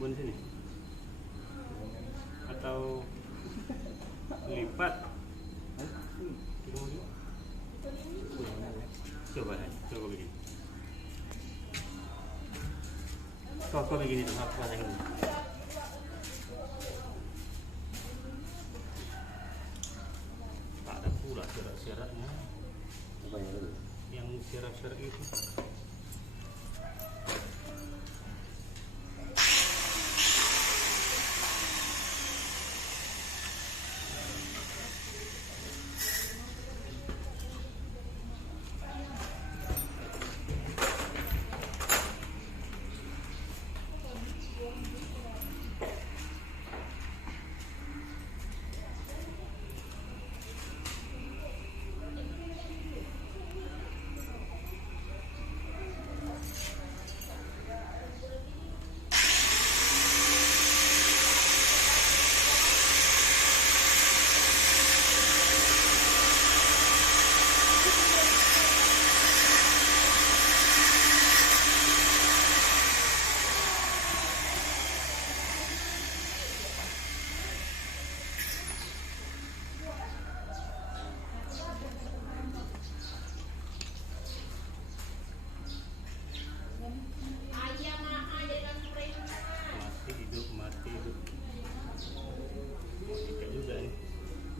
Bon sini. Atau lipat. Coba begini. Kau begini tuh apa yang ini? Tak ada pula syarat-syaratnya. Apa yang itu? Yang syarat-syarat itu.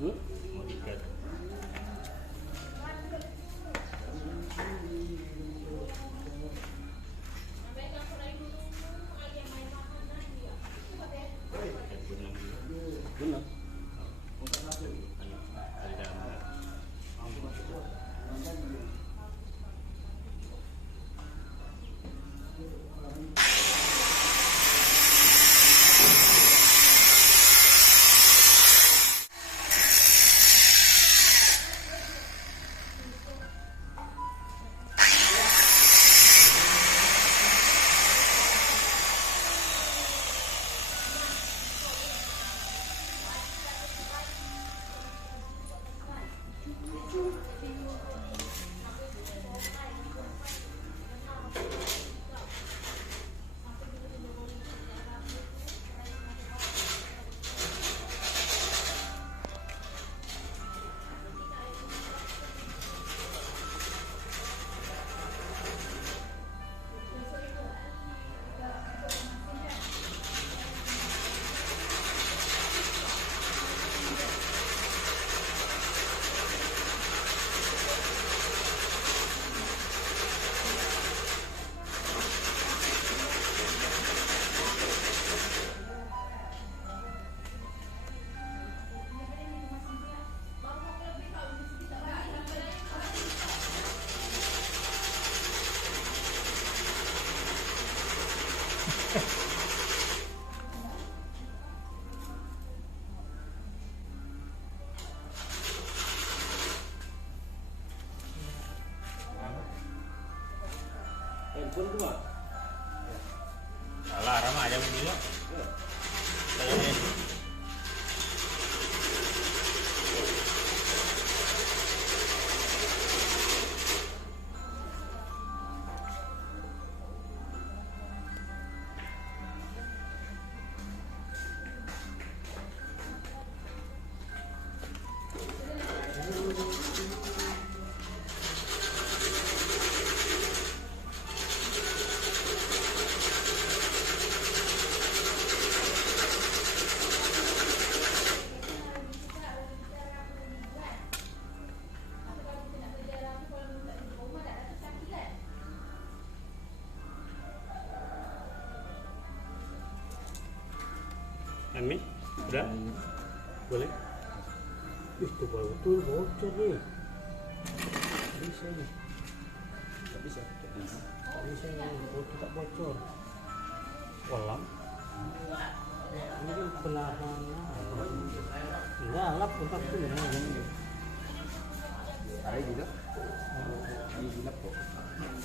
Mau dikat. Benar. Handphone tu mah. Alah, ramah aja begini. Kayaknya. Ami, udah? Boleh? Itu betul bocor nih. Bisa nih. Tak bisa. Bisa nih, bocor tak bocor. Walam. Ini kan penahan. Ngalap untuk tuh. Ada juga. Ini gilap kok.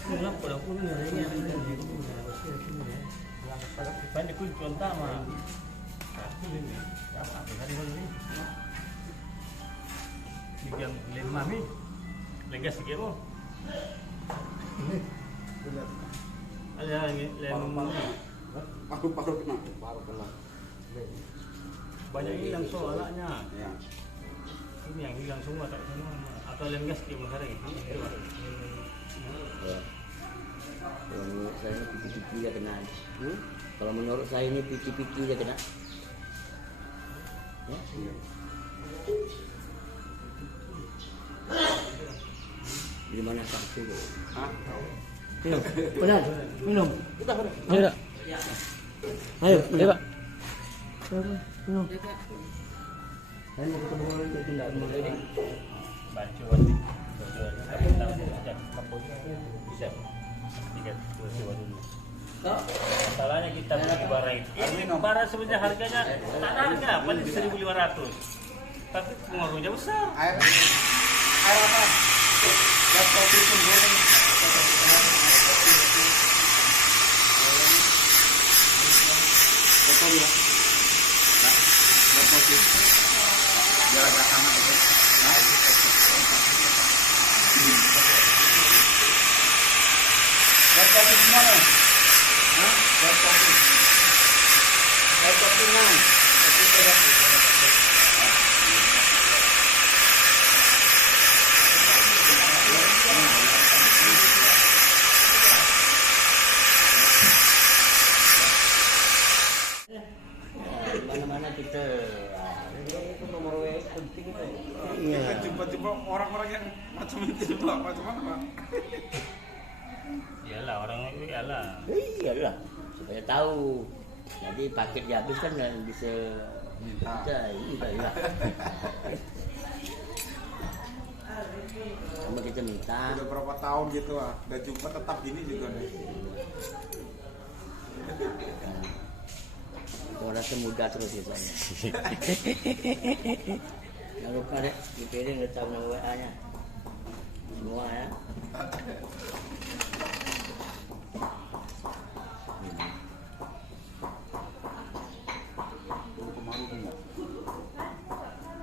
Ngalap pada pun ini ada ini. Pada pipan itu contoh mah. Satu ini. Apa hari ini? Yang lima nih. Legas sikit mo. Ada lemon. Paru-paru kena. Paru kena. Banyak hilang soalnya. Ya. Ini yang hilang semua tak semua. Atau lem gas di mana itu? Ya. Kalau menurut saya ini pipi-pipi dia kena. Kalau menurut saya ini pipi-pipi dia kena. Ya? Di mana kartu? Hah? Minum, benar, minum. Ayo, ayo, ayo Pak. Minum. Saya mau ketemu orang itu tidak mau lagi. Baca wadi. Bisa. Tiga dua sewa dulu. Masalahnya kita beli barang ini barang sebenarnya harganya tak ada harga, paling 1.500. Tapi pengaruhnya besar. Air apa? Gas kopi pun boleh. Betul ya? Gas kopi. Biar agak hangat itu. Gas kopi semua nih. Gas kopi. Gas kopi nang. Mana-mana kita. Itu nomor WA penting. Kita jumpa-jumpa orang-orang yang macam itu Pak. Macam mana Pak? Iyalah orang itu iyalah. Iyalah, supaya tahu. Jadi paket dia habis kan bisa minta. Iya. Sama kita minta. Udah berapa tahun gitu ah, udah jumpa tetap gini juga nih. Kalau rasa muda terus ya saya. Jangan lupa deh, dipilih nggak tahu nama WA-nya. Semua ya.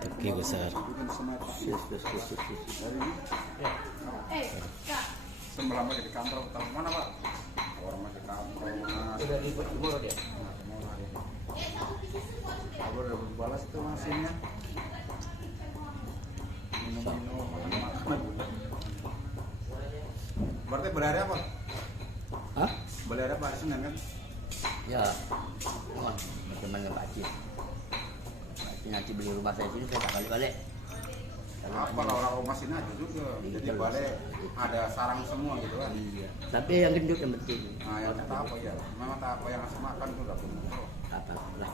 Teki besar. Semalam lagi di kantor, tahu mana Pak? Orang masih kantor mana? Sudah di Timur dia. Kalau udah balas itu mesinnya. Minum-minum, makan-makan. Berarti berhari apa? Hah? Berhari apa hari Senin kan? Ya. Wah, bagaimana Pak Haji? Pak Haji nanti beli rumah saya sini saya tak balik-balik. Apa orang rumah sini aja juga. Jadi balik ada sarang semua gitu kan. Iya. Tapi yang gendut yang penting. Nah, yang tak apa ya. Memang tak apa yang ngasih makan itu udah benar. Apa lah.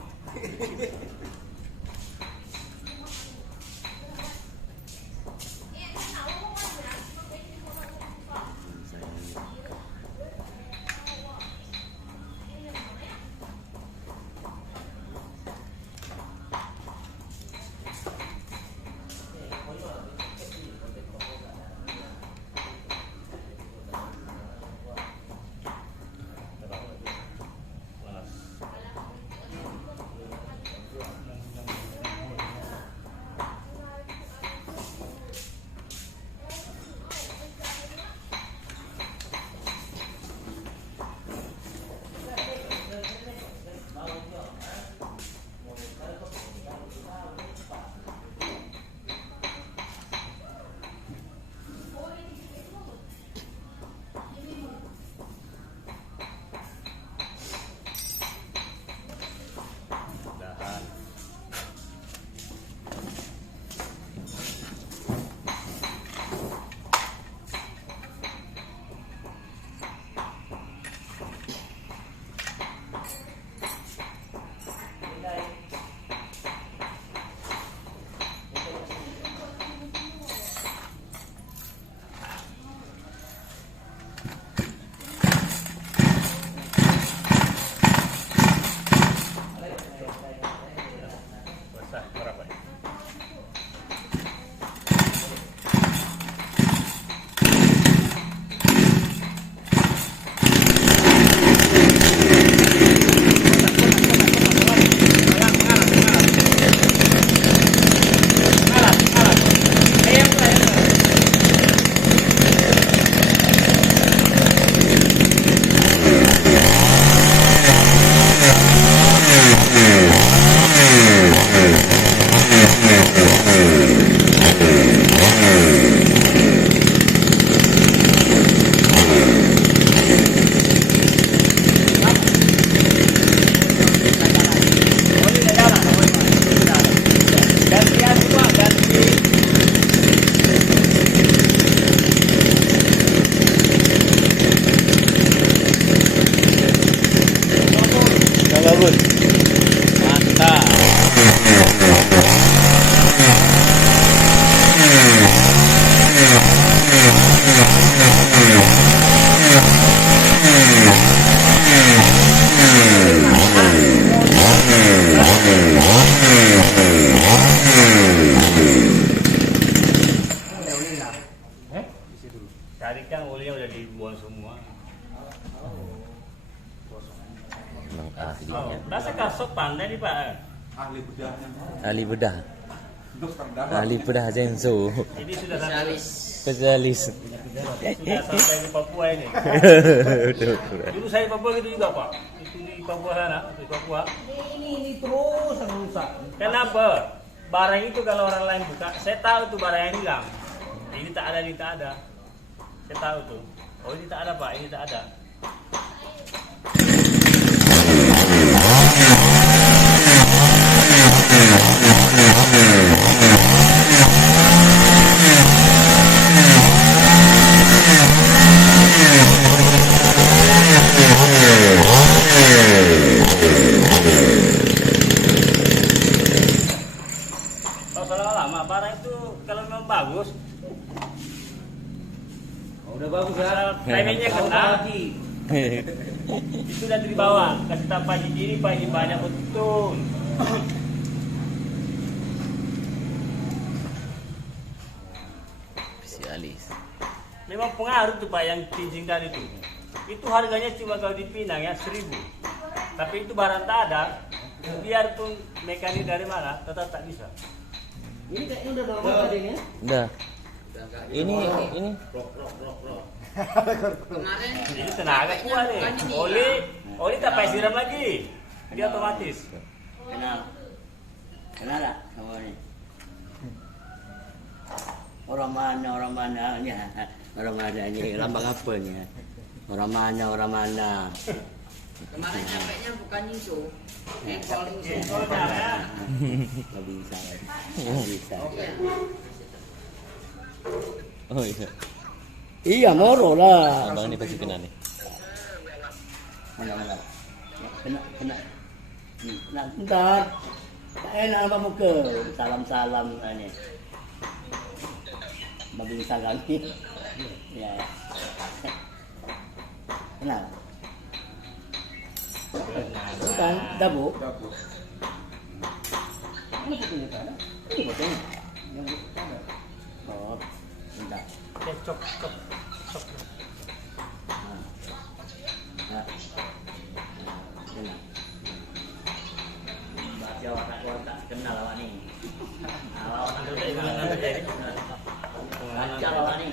Tadi kan olinya udah dibuang semua. Memang ahli. Rasa kasut pandai nih Pak. Ahli bedahnya. Ahli bedah. Dokter dalam. Ahli bedah Zenzo. Ini sudah sampai Spesialis. sudah sampai di Papua ini. Dulu saya di Papua gitu juga Pak. Itu di Papua sana, di Papua. Ini terus yang rusak. Kenapa? Barang itu kalau orang lain buka, saya tahu tuh barang yang hilang. Ini tak ada, ini tak ada. Saya tahu tuh. Oh ini tak ada Pak, ini tak ada. Kalau salah lama, barang itu kalau memang bagus, Udah bagus ya. asal timingnya kena, itu udah dibawa. Kasih tahu Pak Haji ini, Pak Haji banyak betul. Spesialis. Memang pengaruh tuh Pak yang cincin tadi itu. Itu harganya cuma kalau di Pinang ya 1.000. Tapi itu barang tak ada, biarpun mekanik dari mana tetap tak bisa. Ini kayaknya udah bagus tadi ya. Udah. Ini Kemarin Jadi tenaga kuat nih. Oli tak payah siram lagi, dia otomatis. Kenal. Kenal tak sama ini? Orang mana ini lambang apa nih? Orang mana. kemarin nyampainya bukan nyinsu, calling Gak bisa. Gak bisa. oh iya. Iya, moro lah. Abang ini pasti kena nih. Mana. Kena. Nah, bentar. Tak enak apa muka. Salam ini. Babing salam ni. Ya. Kenal. Bukan dabu. Dabu. Mana fotonya tak ada? Ini fotonya. Yang tak ada. Oh, bentar. Cok. Ya. Kenal. Mbak Jawa tak kenal awak ni. Awak tak kenal. Lancar awak ni.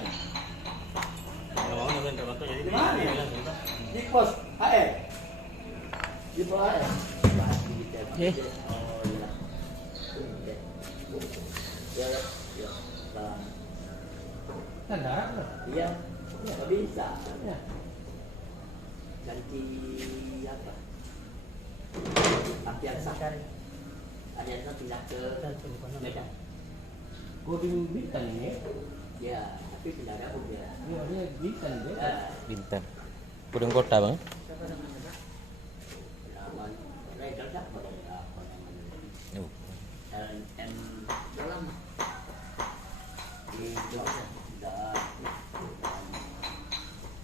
Di pos AR. Di pos AR. Eh. Oh iya. Ya. Salam. Iya. Nggak bisa. Ganti apa? Ampiaksa. Ampiaksa pindah ke Medan. Kau di Bintan ini? Ya, tapi pindah dapur dia. Ya, dia Bintan dia. Ya, Bintan. Pudung kota bang. lawan Raiders apa dong? Apa namanya? Oh. LN dalam di Jogja.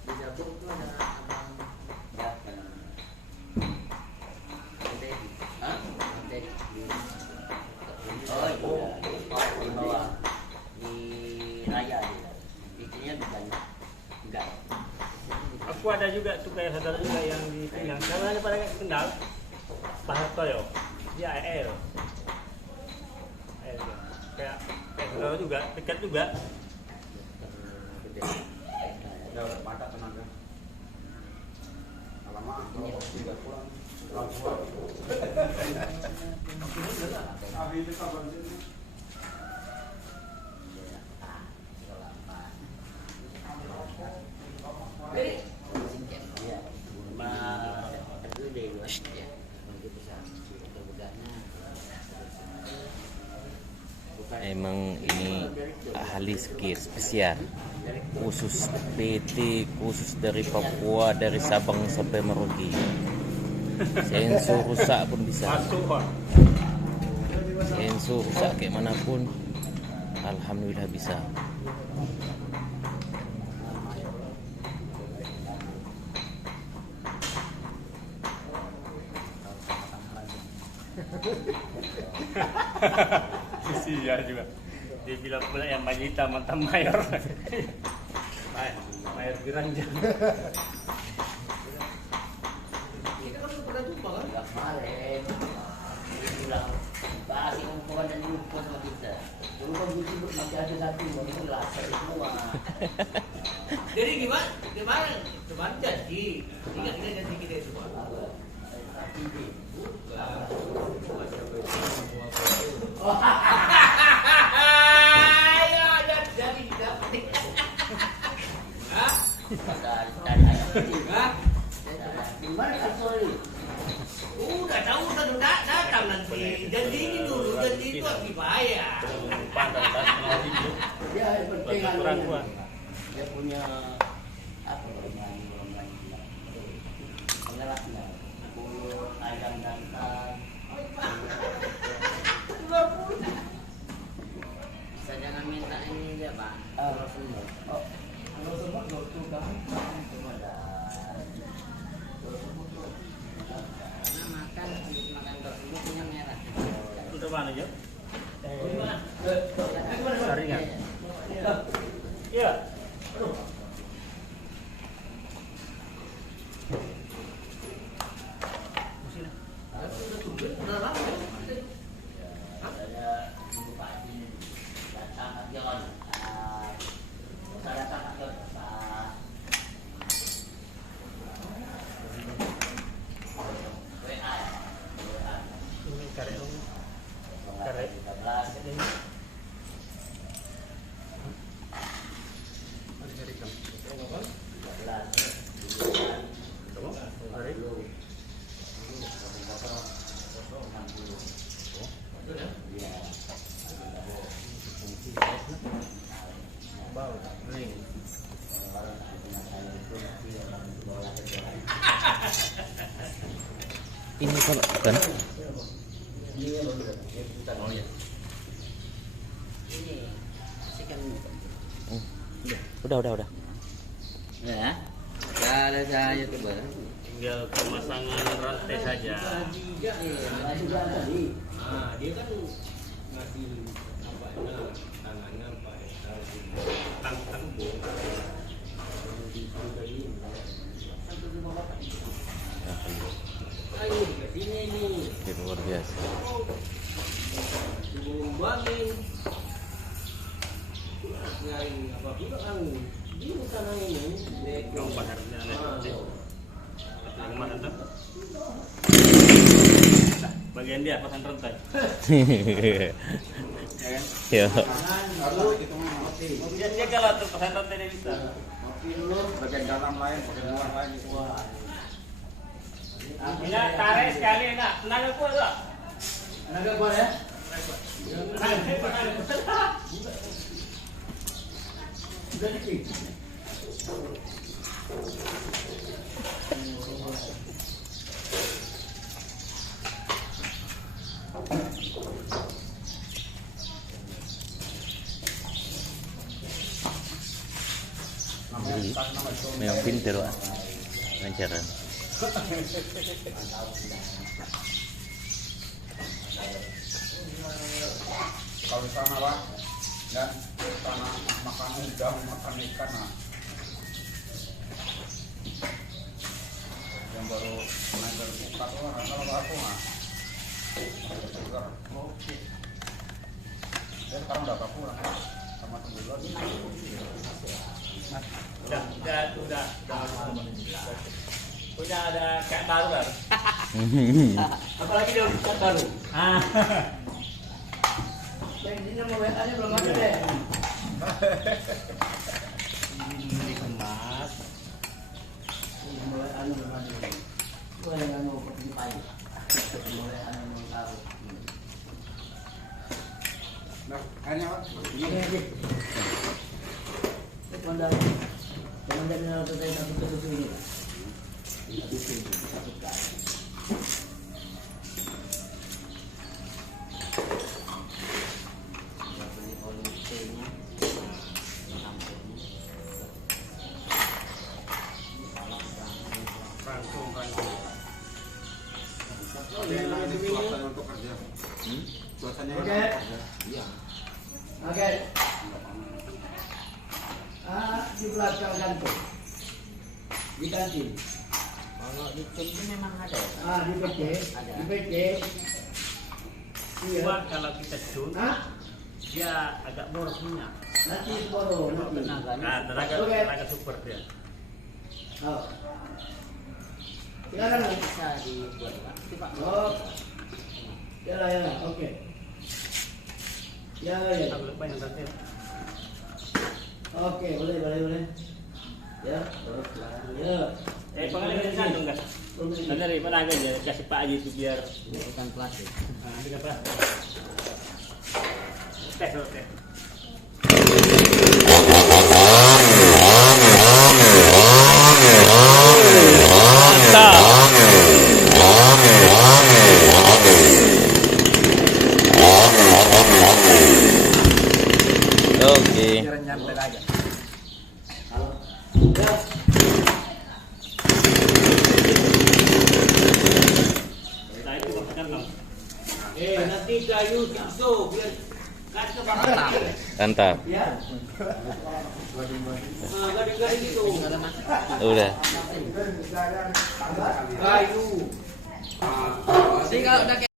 di dapur itu ada abang Ya, Teddy, hah? Teddy. Oh, iya. Di bawah. Di raya dia. Bikinnya bukan enggak. Aku ada juga tuh kayak saudara juga yang di Pinang. Kalau hanya pada kenal, Pak Hartoyo, dia AR. AR dia. Kayak saudara juga, dekat juga. Udah mantap tenaga. Alamak, tidak pulang. Langsung. Ahli itu kabar sini. Iya. Rumah gede gua. Ya. Nanti bisa begana. Bukan Emang ini ahli skill spesial. Khusus PT, khusus dari Papua, dari Sabang sampai Merauke. Sensor rusak pun bisa. Masuk Pak. Sensor rusak kayak manapun, alhamdulillah bisa. Iya juga. Dia bilang pula yang Majita mantan mayor. Mayor Giranjang. Kita kan udah pernah jumpa kan? Ya kemarin dia bilang kasih kumpulan dan lupa sama kita. Dulu kan gitu masih ada satu, itu laser semua. Jadi gimana? Kemarin janji. Ingat janji kita itu Pak. Ayo, jadi dapat. Hah? Pada dari ayam kecil. Hah? Gimana kan sorry? Udah tahu kan udah datang nanti. Janji ini dulu, janji itu harus dibayar. Pandang tas mau hidup. Ya yang penting Batu kurang gua. dia punya apa namanya pengelasnya mulut ayam jantan. Bisa jangan minta ini dia Pak. Kalau semua, oh kalau semua tuh kan cuma ada. Karena makan dorsum punya merah. Udah mana Jo? Gimana? Saringan. Iya. Udah lama. Ada bupati datang ke Jon. Saya datang ke Jon. WA. Ini karek. 13. Ini kalau kan Ini kasihkan udah. ya. Ya ada saya tuh Bang. Tinggal pemasangan rantai saja. Tiga nih. Ah, dia kan ngasih apa ya, tangannya apa ya, tang bom. Ayo ke sini nih, Ini luar biasa. dibombangin. Nyari apa juga kan di sana ini. Kau paharnya aneh. Yang mana tuh? Nah, bagian dia pasang rantai. Ya kan? Ya. Kalau itu mah mati. Dia kalau tuh pasang rantai dia bisa. Mati dulu, bagian dalam lain, bagian luar lain. Wah. Ini tarik sekali nak. Tenaga kuat tak? Tenaga kuat ya? Sudah dipik. Jadi, memang pintar Pak. Lancaran. Kalau di sana Pak, dan sana makan udang, makan ikan, nah. Yang baru naik dari buka tuh, kalau aku mah. Oke. Dia sekarang udah pulang sama temen lagi. Udah. Udah ada kayak baru kan? Apalagi dia udah baru. Yang ini nomor WA-nya belum ada deh. Ini dikemas. Nomor WA-nya belum ada. Gua yang anu pergi pagi. Nomor WA-nya belum tahu. Nah, akhirnya Pak. Ini aja. Komandan yang satu saya satu ini. Satu sini, satu kali. Ada yang lebih swasta untuk kerja. di belakang kantor. Di kantin. Kalau di PC memang ada. Di PC. Ada. Di PC. Iya. Cuma kalau kita shoot, Hah? dia agak boros minyak. Nanti baru nanti. Nah, tenaga super dia. Oh. Silakan. Bisa dibuat Pak. Coba. Oh. Ya, oke. Ya. Aku lupa yang tadi. Oke, boleh. Ya, terus lah. Ya. Pengen kandung kan? Benar ya, mana aja kasih Pak Haji itu biar Bukan plastik. nanti apa? Tes. Oke. Nyantai aja. Ya. Nah itu maksudnya dong. Nanti kayu tikso biar kaca bakar. Mantap. Ya. Garing-garing gitu. Udah. Kayu. Jadi kalau udah